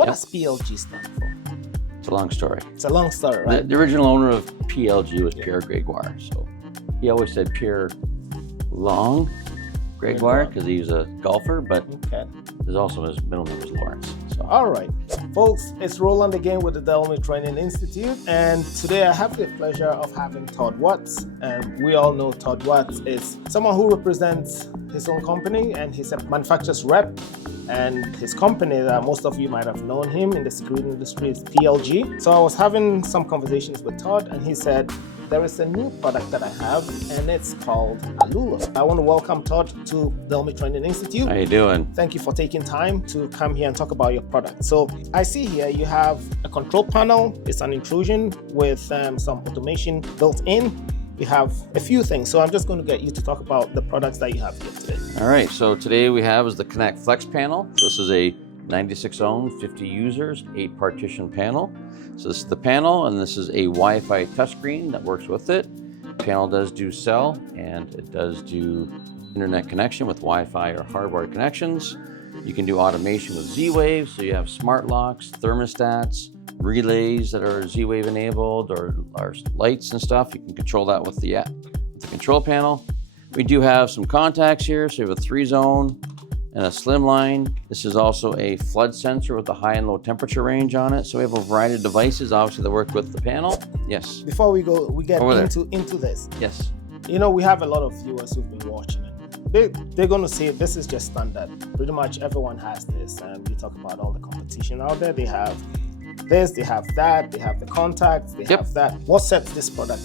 What does PLG stand for? It's a long story. It's a long story, right? The original owner of PLG was 𝗬𝗂𝗁, so he always said 𝗬𝗂𝗁 because he was a golfer, but there's also his middle name was Lawrence. So. All right, folks, it's Roland again with the Delmi Training Institute, and today I have the pleasure of having Todd Watts, and we all know Todd Watts is someone who represents his own company, and he's a manufacturer's rep, and his company that most of you might have known him in the security industry is PLG. So I was having some conversations with Todd, and he said, there is a new product that I have, and it's called 𝗁𝗁. I want to welcome Todd to Delmi Training Institute. How you doing? Thank you for taking time to come here and talk about your product. So I see here you have a control panel. It's an intrusion with some automation built in. You have a few things. So I'm just going to get you to talk about the products that you have here today. All right, so today we have is the Connect-FLX panel. This is a 96 ohm, 50 users, 8 partition panel. So this is the panel, and this is a Wi-Fi touchscreen that works with it. The panel does do cell, and it does do internet connection with Wi-Fi or hardwired connections. You can do automation with Z-Wave, so you have smart locks, thermostats, relays that are Z-Wave enabled, or lights and stuff. You can control that with the control panel. We do have some contacts here, so you have a 3-zone and a slimline. This is also a flood sensor with a high and low temperature range on it. So we have a variety of devices, obviously, that work with the panel. Yes. Before we get into this. Yes. You know, we have a lot of viewers who've been watching it. They're going to say this is just standard. Pretty much everyone has this. And we talk about all the competition out there. They have this, they have that, they have the contacts, they have that. What sets this product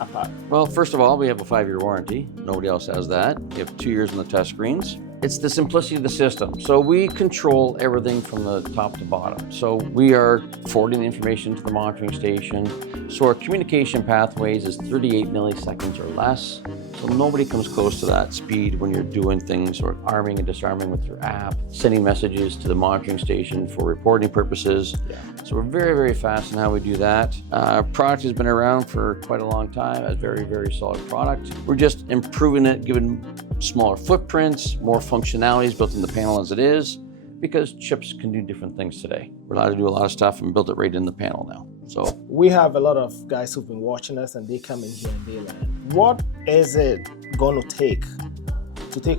apart? Well, first of all, we have a 5-year warranty. Nobody else has that. We have 2 years on the touch screens. It's the simplicity of the system. So we control everything from the top to bottom. So we are forwarding the information to the monitoring station. So our communication pathways is 38 milliseconds or less. So nobody comes close to that speed when you're doing things or arming and disarming with your app, sending messages to the monitoring station for reporting purposes. So we're very, very fast in how we do that. Our product has been around for quite a long time, a very, very solid product. We're just improving it, giving smaller footprints, more functionalities built in the panel as it is, because chips can do different things today. We're allowed to do a lot of stuff and build it right in the panel now. So we have a lot of guys who've been watching us, and they come in here and they learn. What is it going to take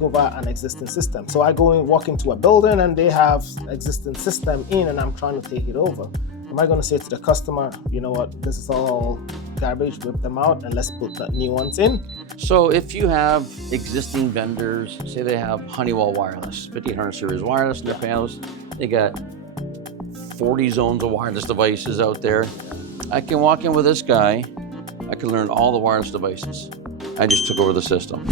over an existing system? So I walk into a building and they have existing system in, and I'm trying to take it over. Am I going to say to the customer, you know what, this is all garbage, rip them out, and let's put the new ones in? So if you have existing vendors, say they have Honeywell Wireless, 5800 series wireless in their panels, they got 40 zones of wireless devices out there. I can walk in with this guy, I can learn all the wireless devices. I just took over the system.